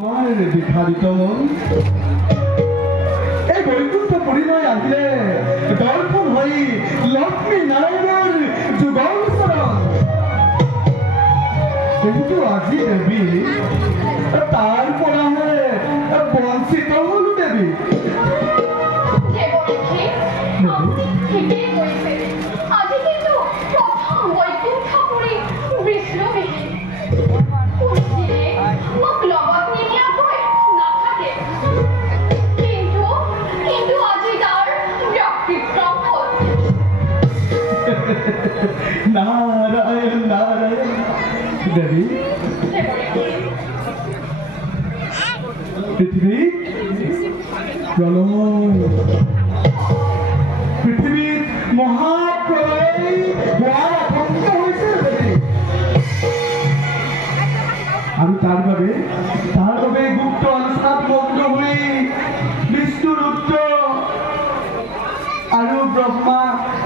বিখাদিত মন এই বৈকুণ্ঠ পরিণয় আহিলে দর্শন হই লক্ষ্মী নারায়ণের যুগল চরণ কিন্তু আজি দেবী তার পরাহে বঞ্চিত হল দেবী নারায়ণ নারায়ণ দেবী পৃথিবী পৃথিবীর মহাপ্রলয় হওয়ার আশঙ্কা হয়েছে দেবী আৰু তাৰ বাবে গুপ্ত আলোচনাত মগ্ন হৈ বিষ্ণু ৰুদ্ৰ আৰু ব্ৰহ্মা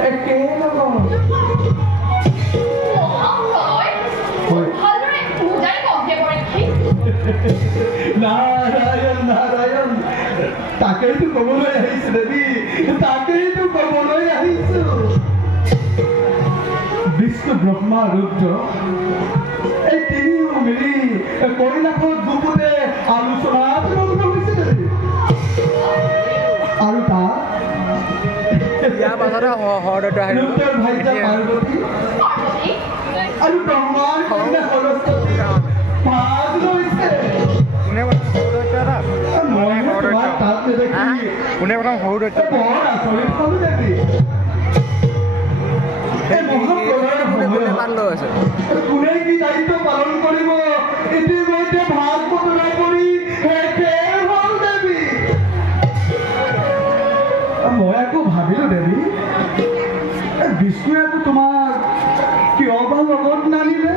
একেলগত নাৰায়ণ নাৰায়ণ তাকেইতো কবলৈ আহিছো দেবী তাকেইতো কবলৈ আহিছো বিষ্ণু ব্ৰহ্মা ৰুদ্ৰ এই তিনিও মিলি কৈলাশত গুপুতে আলোচনাত মগ্ন হৈছে দেবী আৰু তাত ৰুদ্ৰৰ ভাইজা পাৰ্বতী আৰু ব্ৰহ্মাৰ কন্যা সৰস্বতী ভাগ লৈছে কোনে প্ৰথম সৰু দৈত্য কোনে কি দায়িত্ব পালন কৰিব ইতিমধ্যে ভাগ বতৰা কৰি দেৱী মই আকৌ ভাবিলো দেৱী বিষ্ণুৱে আকৌ তোমাক কিয় বা লগত নানিলে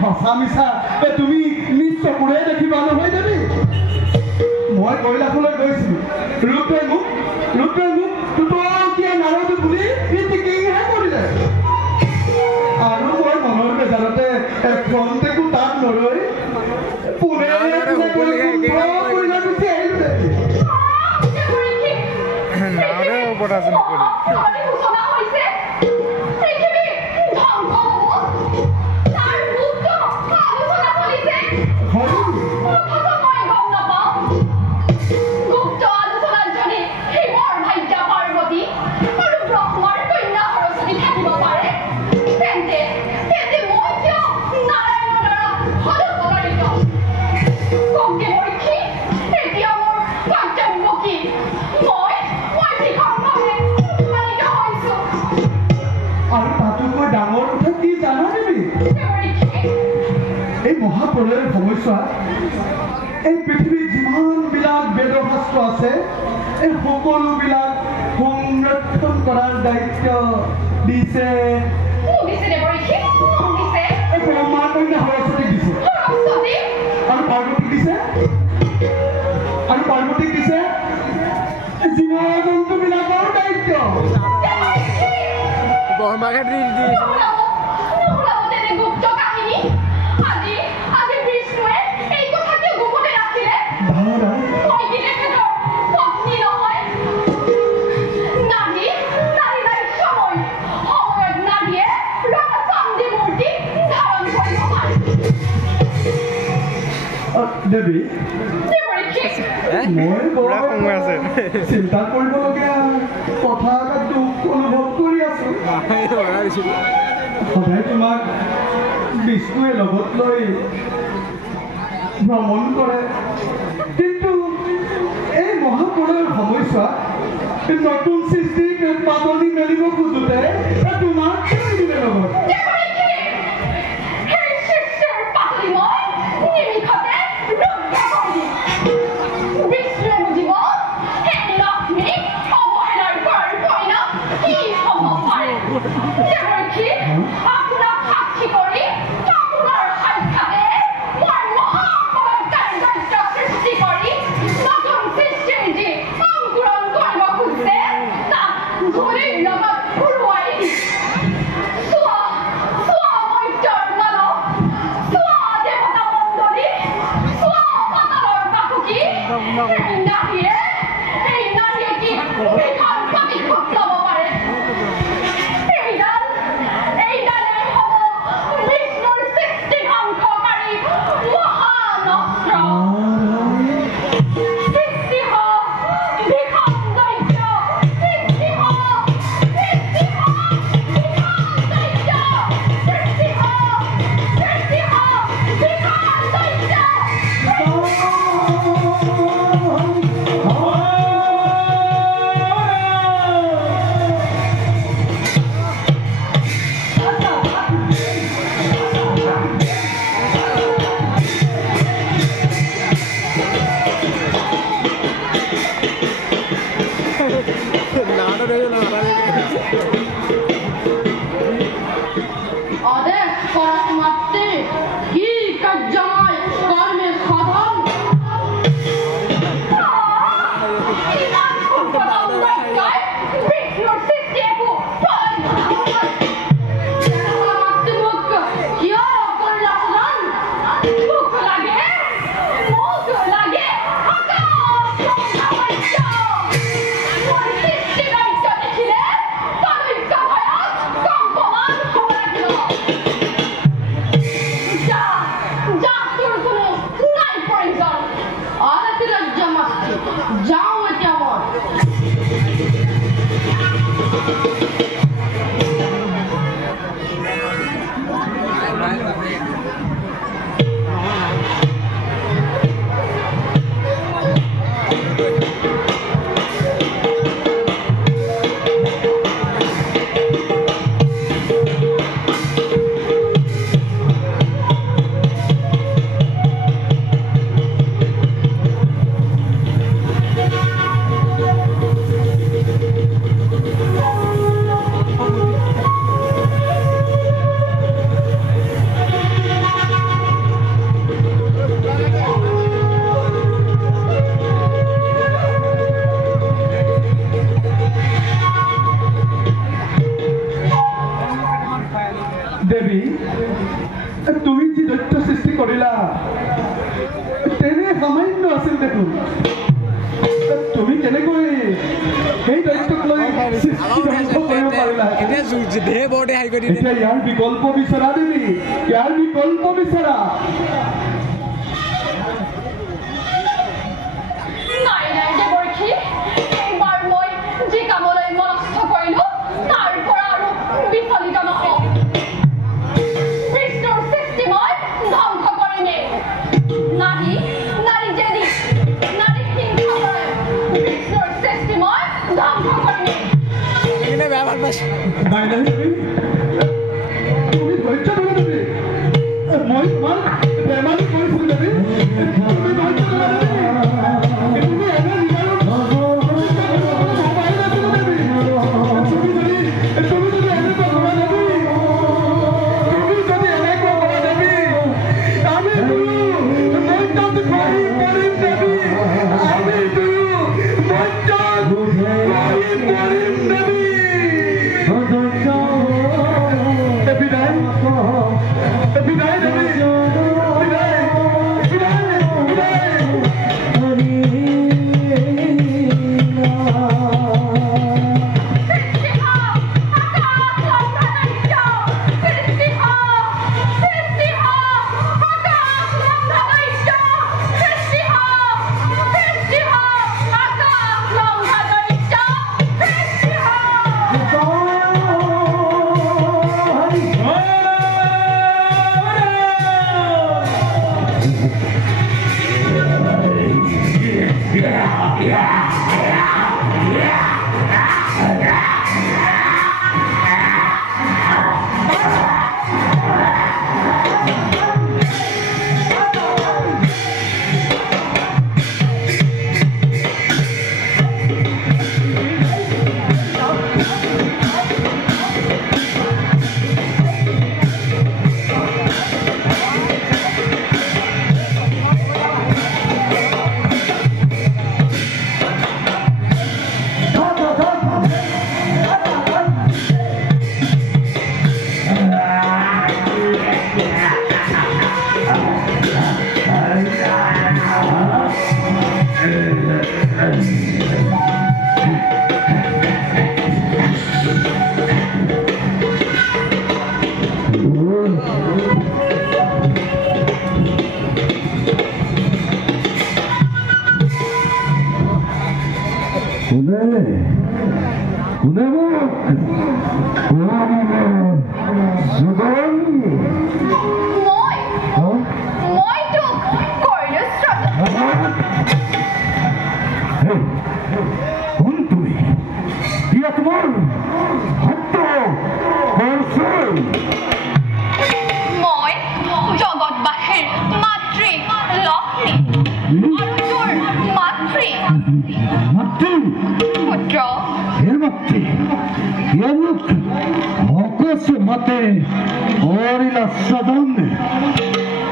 সঁচা মিছা তুমি নিজ চকুৰে দেখিবা নহয় দেৱী মই কৈলাশলৈ গৈছিলো ৰুদ্ৰই মোক তোতকীয়া নাৰদ বুলি ইতিকিহে কৰিলে আৰু মই মনৰ বেজাৰতে খন্তেকো তাত নৰৈ পুনে মহাপ্ৰলয়ৰ সময়ছোৱাত এই পৃথিৱীত যিমানবিলাক বেদশাস্ত্ৰ আছে এই সকলোবিলাক সংৰক্ষণ কৰাৰ দায়িত্ব দিছে ব্ৰহ্মাৰ কন্যা সৰস্বতীক দিছে আৰু পাৰ্বতীক দিছে জীৱ জন্তুবিলাকৰ দায়িত্ব ব্ৰহ্মাকে দি দেৱী মই চিন্তা কৰিবলগীয়া কথা এটা দুখ অনুভৱ কৰি আছো সদায় তোমাক বিষ্ণুৱে লগত লৈ ভ্ৰমণ কৰে কিন্তু এই মহাপ্ৰলয়ৰ সময়ছোৱাত নতুন সৃষ্টিৰ পাতনি মেলিব খোজোতে তোমাক দিলে লগত মাতৃ কি কাৰ্যময় কৰ্মেৰ সাধন দেৱী তুমি যি দৈত্য সৃষ্টি কৰিলা তেনে সামান্য আছিল দেখোন তুমি কেনেকৈ সেই দৈত্যক লৈ ধ্বংস কৰিব পাৰিলা এতিয়া ইয়াৰ বিকল্প বিচৰা দেৱী ইয়াৰ বিকল্প বিচৰা নাই নাই তুমি ধৈৰ্য ধৰা দেৱী মই তোমাক বেমাৰী কৰিছিলো দেৱী তুমি ধৈৰ্য ধৰা দেৱী তুমি এনে নিজৰ তুমি যদি এনেকুৱা কৰা দেৱী আমি কৰিম দেৱী আমি কৰিম দেৱী Putra. সাধন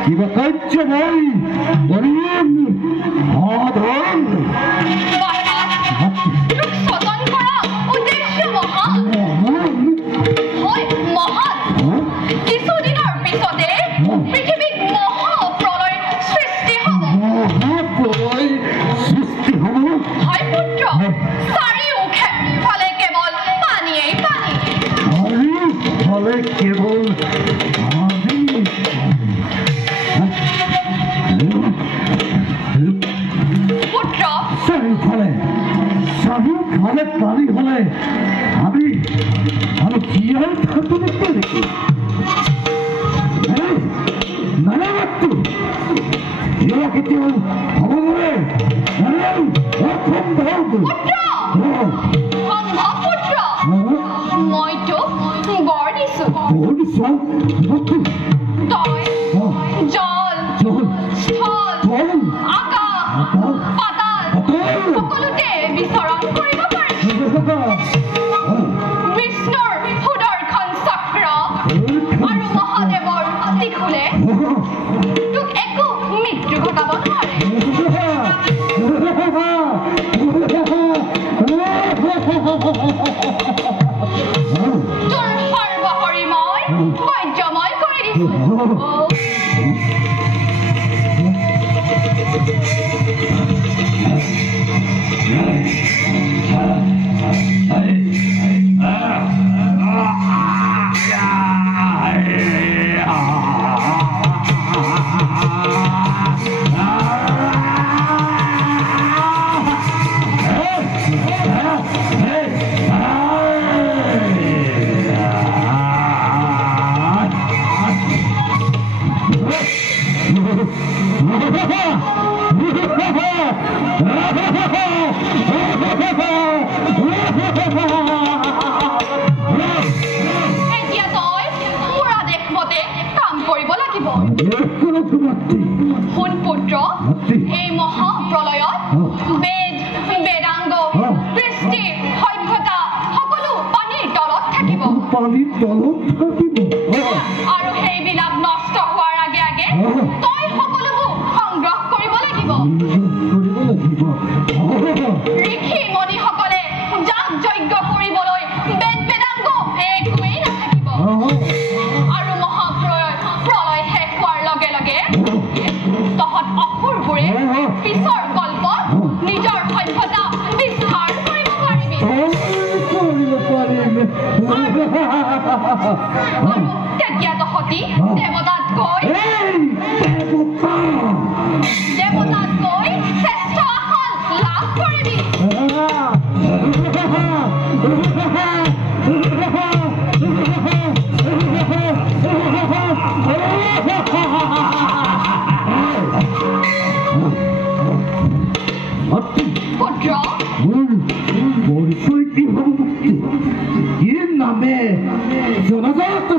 কিবা কাৰ্য মই কৰিম সাধন তোক স্বজন কৰা উদ্দেশ্য মহান হয় মহান কিছুদিনৰ পিছতে পৃথিৱীত মহাপ্ৰলয় সৃষ্টি হ'ব মহাপ্ৰলয় সৃষ্টি হ'ব হয় পুত্ৰ চাৰিওফালে কেৱল পানীয়েই পানী চাৰিওফালে কেৱল পুত্ৰ চাৰিওফালে পানী হ'লে আমি জীয়াই থাকোঁ নেকি নালাগতো এয়া কেতিয়াও হ'ব নোৱাৰে সম্ভৱ পুত্ৰ মই তোক বৰ দিছোঁ তই জল স্থল আকাশ পাতাল সকলোতে বিচৰণ কৰিব পাৰিবি বিষ্ণুৰ সুদৰ্শন চক্ৰ আৰু মহাদেৱৰ ত্ৰিশূলে তোক একো মৃত্যু ঘটাব নোৱাৰে তোৰ সৰ্বহৰি মই বৈদ্যময় কৰি দিছোঁ এতিয়া তই মোৰ আদেশ মতে কাম কৰিব লাগিব শুন পুত্ৰ এই মহাপ্ৰলয়ত বেদ বেদাংগ কৃষ্টি সভ্যতা সকলো পানীৰ তলত থাকিব আৰু সেইবিলাক নষ্ট হোৱাৰ আগে আগে তই সকলোবোৰ সংগ্ৰহ কৰিব লাগিব ঋষি মণিসকলে যাগ যজ্ঞ কৰিবলৈ বেদ বেদাংগ একোৱেই নাথাকিব আৰু মহাপ্ৰলয় শেষ হোৱাৰ লগে লগে তহঁত অসুৰবোৰে পিছৰ কল্পত নিজৰ সভ্যতা বিস্তাৰ কৰিব পাৰিবি আৰু তেতিয়া তহঁতি দেৱতাত গৈ শ্ৰেষ্ঠ আসন লাভ কৰিবি পুত্ৰ নামে জনজাত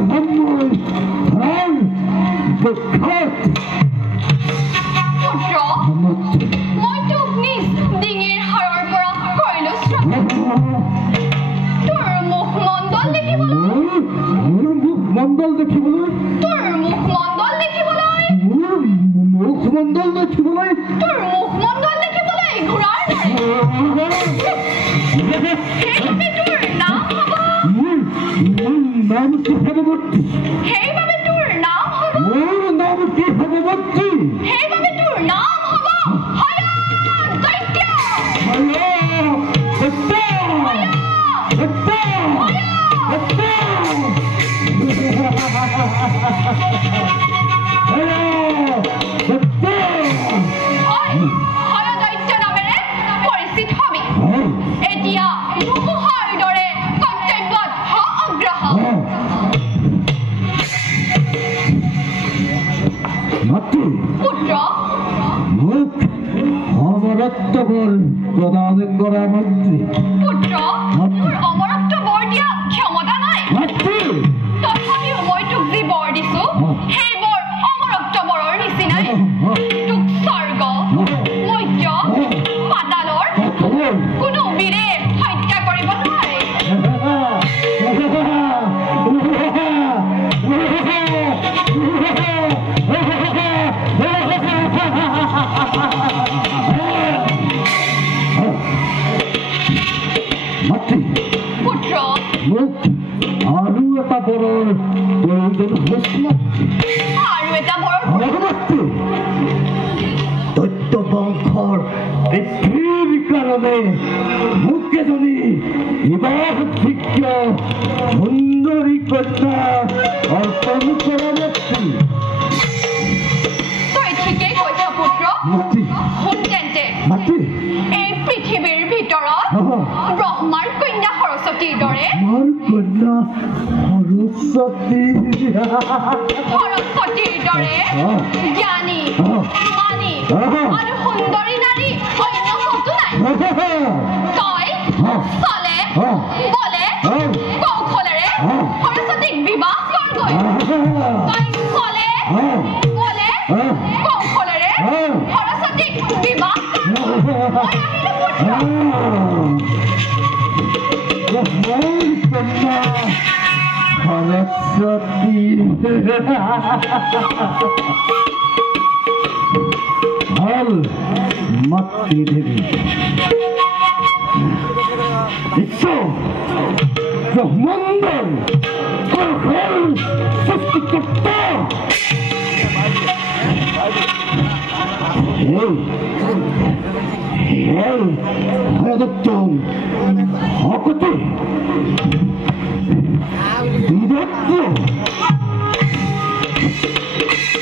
পুত্ৰ মই তোক নিজ ডিঙিৰ হাড়ৰ পৰা কৰিলো তোৰ মুখমণ্ডল দেখিবলৈ মোৰ মুখমণ্ডল দেখিবলৈ তোৰ মুখমণ্ডল দেখিবলৈ মুখমণ্ডল দেখিবলৈ তোৰ মুখমণ্ডল দেখিবলৈ ঘূৰাৰ সেইবাবে তোৰ নাম হ'ব মোৰ নাম কি ভগৱতী সেইবাবে তোৰ নাম হ'ব মোৰ নাম কি ভগৱতী সেইবাবে তোৰ নাম হ'ব দৈত্য দৈত্য নামেৰে পৰিচিত হবি এতিয়া ধুমুহাৰ দৰে কৰ্তব্যত অগ্ৰসৰ পুত্ৰ মোক অমৰত্ব বল প্ৰদান কৰা মন্ত্ৰী পুত্ৰ মোৰ অমৰত্ব বৰ দিয়া ক্ষমতা নাই তথাপিও মই তোক যি বৰ দিছো সেই বৰ অমৰত্ব বৰৰ নিচিনাই তোক স্বৰ্গ মৰ্য পাতালৰ কোনো বীৰে হত্যা কৰিব নোৱাৰে আৰু এটা বৰ অগমত্তি দৈত্য বংশৰ বৃদ্ধিৰ কাৰণে মোক এজনী বিবাহ যোগ্য সুন্দৰী কন্যা অৰ্পণ কৰা ব্যক্তি তই ঠিকেই কৈছ পুত্ৰ মাতৃ শুন তেন্তে মাতৃ এই পৃথিৱীৰ ভিতৰত ব্ৰহ্মাৰ কন্যা সৰস্বতীৰ দৰে মোৰ কন্যা সৰস্বতী সৰস্বতীৰ দৰে জ্ঞানী মানি আৰু সুন্দৰী নাৰী অন্য কতো নাই তই চলে বলে কৌশলেৰে সৰস্বতীক বিবাহ কৰগৈ তই চলে বলে কৌশলেৰে সৰস্বতীক বিবাহ মই আহিলো পুত্ৰ সৰস্বতী হল মাতৃদেবী বিশ্ব ব্ৰহ্মাণ্ডৰ সৃষ্টিকৰ্তা ভয়দত্তম ভকতে বিদগ্ধ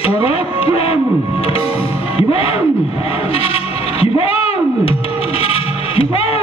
পৰাক্ৰম জীবন জীবন জীবন